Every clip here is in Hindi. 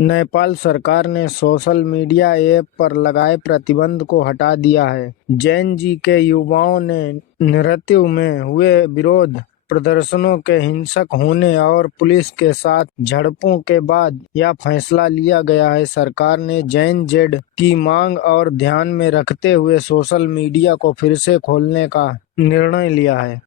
नेपाल सरकार ने सोशल मीडिया ऐप पर लगाए प्रतिबंध को हटा दिया है। जैन जी के युवाओं ने नृत्य में हुए विरोध प्रदर्शनों के हिंसक होने और पुलिस के साथ झड़पों के बाद यह फैसला लिया गया है। सरकार ने जैन जेड की मांग और ध्यान में रखते हुए सोशल मीडिया को फिर से खोलने का निर्णय लिया है।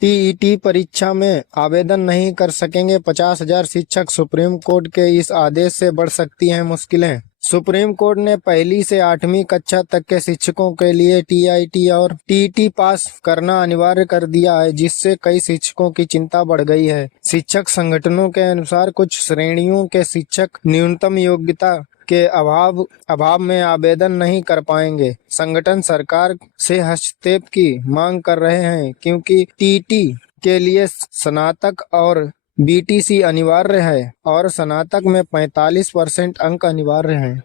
टीईटी परीक्षा में आवेदन नहीं कर सकेंगे 50,000 शिक्षक, सुप्रीम कोर्ट के इस आदेश से बढ़ सकती हैं मुश्किलें। सुप्रीम कोर्ट ने 1ली से 8वीं कक्षा तक के शिक्षकों के लिए टीआईटी और टीईटी पास करना अनिवार्य कर दिया है, जिससे कई शिक्षकों की चिंता बढ़ गई है। शिक्षक संगठनों के अनुसार कुछ श्रेणियों के शिक्षक न्यूनतम योग्यता के अभाव में आवेदन नहीं कर पाएंगे। संगठन सरकार से हस्तक्षेप की मांग कर रहे हैं, क्योंकि टीटी के लिए स्नातक और बीटीसी अनिवार्य है और स्नातक में 45% अंक अनिवार्य हैं।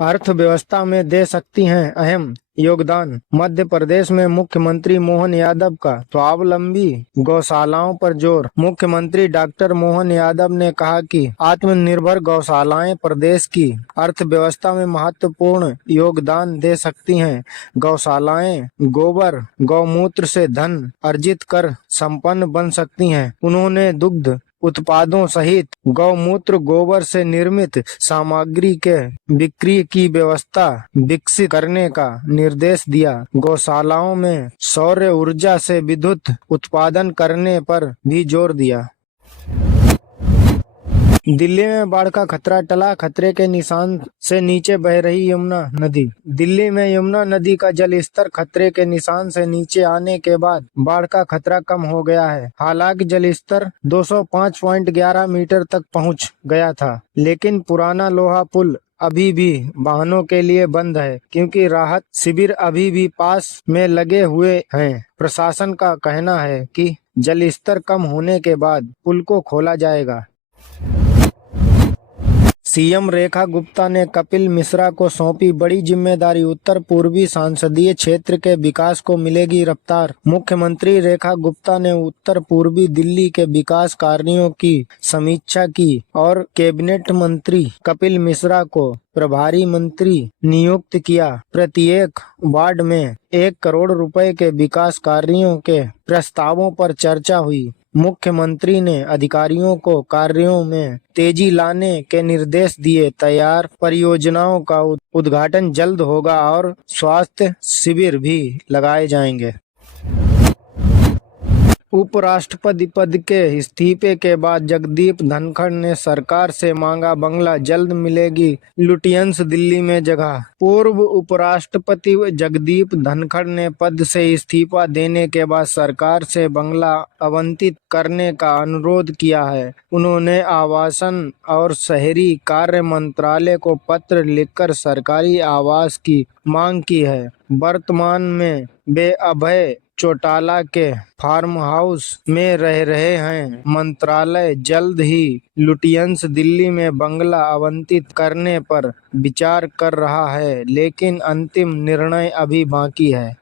अर्थव्यवस्था में दे सकती हैं अहम योगदान। मध्य प्रदेश में मुख्यमंत्री मोहन यादव का स्वावलंबी गौशालाओं पर जोर। मुख्यमंत्री डॉक्टर मोहन यादव ने कहा कि आत्मनिर्भर गौशालाएं प्रदेश की अर्थव्यवस्था में महत्वपूर्ण योगदान दे सकती हैं। गौशालाएं गोबर गौमूत्र से धन अर्जित कर संपन्न बन सकती हैं। उन्होंने दुग्ध उत्पादों सहित गौमूत्र गोबर से निर्मित सामग्री के बिक्री की व्यवस्था विकसित करने का निर्देश दिया। गौशालाओं में सौर ऊर्जा से विद्युत उत्पादन करने पर भी जोर दिया। दिल्ली में बाढ़ का खतरा टला, खतरे के निशान से नीचे बह रही यमुना नदी। दिल्ली में यमुना नदी का जल स्तर खतरे के निशान से नीचे आने के बाद बाढ़ का खतरा कम हो गया है। हालांकि जल स्तर 205.11 मीटर तक पहुंच गया था, लेकिन पुराना लोहा पुल अभी भी वाहनों के लिए बंद है, क्योंकि राहत शिविर अभी भी पास में लगे हुए हैं। प्रशासन का कहना है कि जल स्तर कम होने के बाद पुल को खोला जाएगा। सीएम रेखा गुप्ता ने कपिल मिश्रा को सौंपी बड़ी जिम्मेदारी। उत्तर पूर्वी संसदीय क्षेत्र के विकास को मिलेगी रफ्तार। मुख्यमंत्री रेखा गुप्ता ने उत्तर पूर्वी दिल्ली के विकास कार्यों की समीक्षा की और कैबिनेट मंत्री कपिल मिश्रा को प्रभारी मंत्री नियुक्त किया। प्रत्येक वार्ड में 1 करोड़ रुपए के विकास कार्यों के प्रस्तावों पर चर्चा हुई। मुख्यमंत्री ने अधिकारियों को कार्यों में तेजी लाने के निर्देश दिए। तैयार परियोजनाओं का उद्घाटन जल्द होगा और स्वास्थ्य शिविर भी लगाए जाएंगे। उपराष्ट्रपति पद के इस्तीफे के बाद जगदीप धनखड़ ने सरकार से मांगा बंगला, जल्द मिलेगी लुटियंस दिल्ली में जगह। पूर्व उपराष्ट्रपति जगदीप धनखड़ ने पद से इस्तीफा देने के बाद सरकार से बंगला आवंटित करने का अनुरोध किया है। उन्होंने आवासन और शहरी कार्य मंत्रालय को पत्र लिखकर सरकारी आवास की मांग की है। वर्तमान में वे अभय चौटाला के फार्म हाउस में रह रहे हैं। मंत्रालय जल्द ही लुटियंस दिल्ली में बंगला आवंटित करने पर विचार कर रहा है, लेकिन अंतिम निर्णय अभी बाकी है।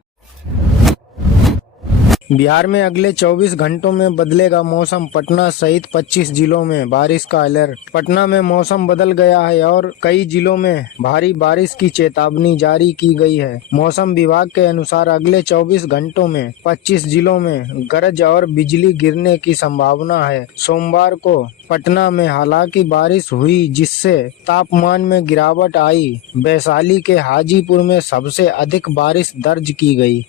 बिहार में अगले 24 घंटों में बदलेगा मौसम। पटना सहित 25 जिलों में बारिश का अलर्ट। पटना में मौसम बदल गया है और कई जिलों में भारी बारिश की चेतावनी जारी की गई है। मौसम विभाग के अनुसार अगले 24 घंटों में 25 जिलों में गरज और बिजली गिरने की संभावना है। सोमवार को पटना में हालांकि बारिश हुई, जिससे तापमान में गिरावट आई। वैशाली के हाजीपुर में सबसे अधिक बारिश दर्ज की गई।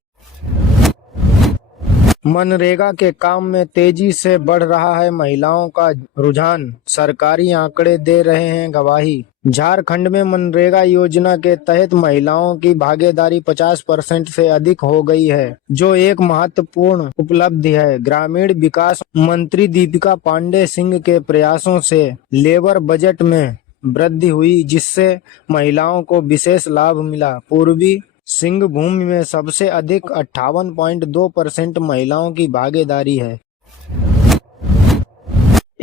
मनरेगा के काम में तेजी से बढ़ रहा है महिलाओं का रुझान। सरकारी आंकड़े दे रहे हैं गवाही। झारखंड में मनरेगा योजना के तहत महिलाओं की भागीदारी 50% से अधिक हो गई है, जो एक महत्वपूर्ण उपलब्धि है। ग्रामीण विकास मंत्री दीपिका पांडे सिंह के प्रयासों से लेबर बजट में वृद्धि हुई, जिससे महिलाओं को विशेष लाभ मिला। पूर्वी सिंहभूम में सबसे अधिक 58.2% महिलाओं की भागीदारी है।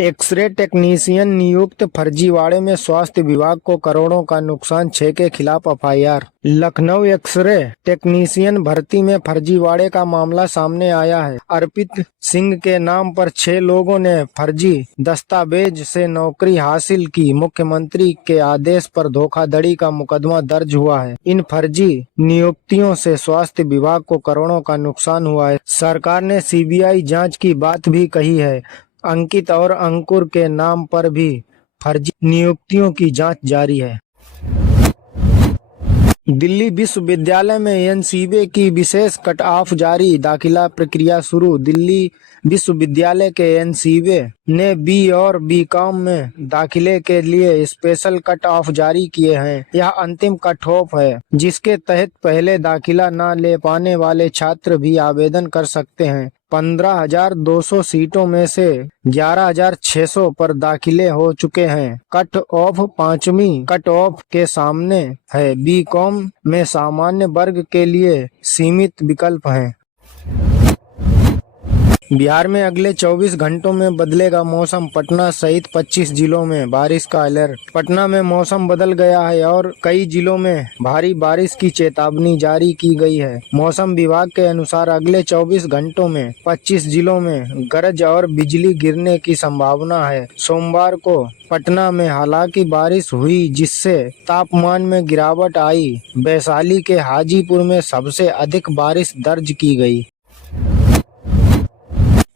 एक्सरे टेक्नीशियन नियुक्त फर्जीवाड़े में स्वास्थ्य विभाग को करोड़ों का नुकसान, 6 के खिलाफ एफआईआर। लखनऊ एक्सरे टेक्नीशियन भर्ती में फर्जीवाड़े का मामला सामने आया है। अर्पित सिंह के नाम पर 6 लोगों ने फर्जी दस्तावेज से नौकरी हासिल की। मुख्यमंत्री के आदेश पर धोखाधड़ी का मुकदमा दर्ज हुआ है। इन फर्जी नियुक्तियों से स्वास्थ्य विभाग को करोड़ों का नुकसान हुआ है। सरकार ने सीबीआई जांच की बात भी कही है। अंकित और अंकुर के नाम पर भी फर्जी नियुक्तियों की जांच जारी है। दिल्ली विश्वविद्यालय में एनसीबी की विशेष कट ऑफ जारी, दाखिला प्रक्रिया शुरू। दिल्ली विश्वविद्यालय के एनसीबी ने बी और बीकॉम में दाखिले के लिए स्पेशल कट ऑफ जारी किए हैं। यह अंतिम कट ऑफ है जिसके तहत पहले दाखिला न ले पाने वाले छात्र भी आवेदन कर सकते हैं। 15,200 सीटों में से 11,600 पर दाखिले हो चुके हैं। कट ऑफ 5वीं कट ऑफ के सामने है। बीकॉम में सामान्य वर्ग के लिए सीमित विकल्प हैं। बिहार में अगले 24 घंटों में बदलेगा मौसम। पटना सहित 25 जिलों में बारिश का अलर्ट। पटना में मौसम बदल गया है और कई जिलों में भारी बारिश की चेतावनी जारी की गई है। मौसम विभाग के अनुसार अगले 24 घंटों में 25 जिलों में गरज और बिजली गिरने की संभावना है। सोमवार को पटना में हालांकि बारिश हुई जिससे तापमान में गिरावट आई। वैशाली के हाजीपुर में सबसे अधिक बारिश दर्ज की गई।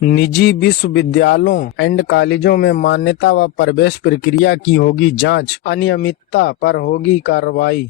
निजी विश्वविद्यालयों एंड कॉलेजों में मान्यता व प्रवेश प्रक्रिया की होगी जांच। अनियमितता पर होगी कार्रवाई।